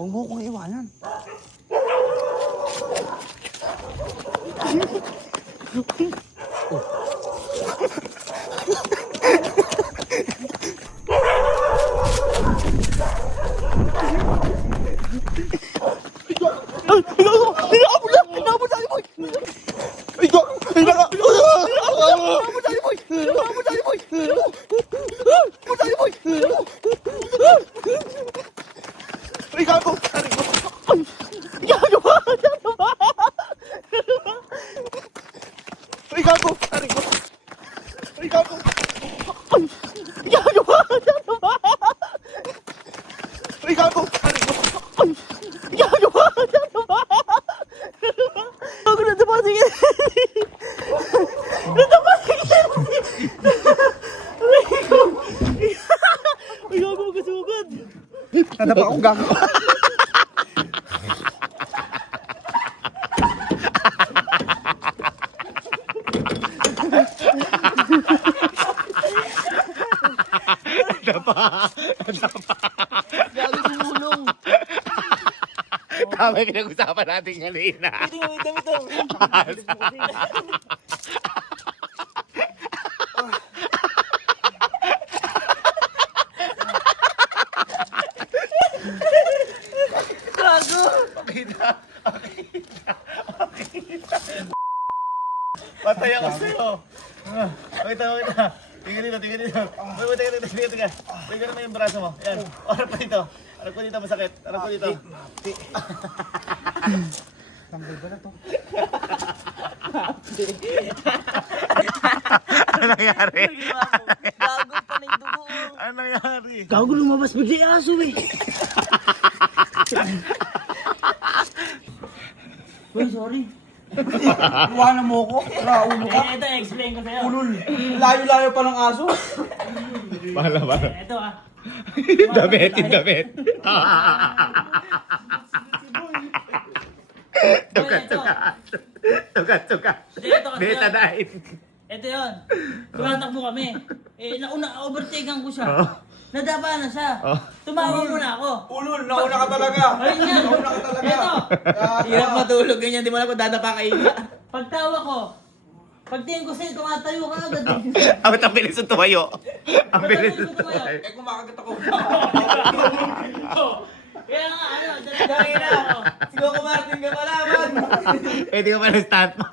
Huwag mo kong iwanan. Nadapa akong gago. Gago tumulong. Tama yung pinag-usapan natin kanina. Pwede nga, wait, damit lang. Gago! Patay ako sa'yo. Pakita. Tingnan dito. Tiga. Tiga naman yung braso mo. Yan. Harap ko dito. Masakit. Harap ko dito. Tambay ba na to? Ano nangyari? Gago pa na yung dugo. Ano nangyari? Gago lumabas bigla yung aso eh. Uy, sorry. Iwanan mo ko. Raulo ka. Ito, explain ko sa'yo. Ulul. Layo-layo pa ng aso. Bahala. Ito Damit. Tugat. Ito kasi Betadine. Ito yun. Tumatakbo kami. Overtakean ko siya. Nadapa na siya. Tumawag muna ako. Ulul, nauna ka talaga. Ayun yan. Nauna ka talaga. Ito. Hirap matulog ganyan, di mo alam kung dadapa ka iba. Pagtawa ko. Pagtingin ko sa'yo, tumatayo ka agad. Ang bilis ng tumayo. Ang bilis ng Pagtayo ko tumayo. tumayo. Eh, kumakagat ako. Kaya nga, dahil na ako. Siguro kumarting ka malaman. Pwede ka pa ng stuntman.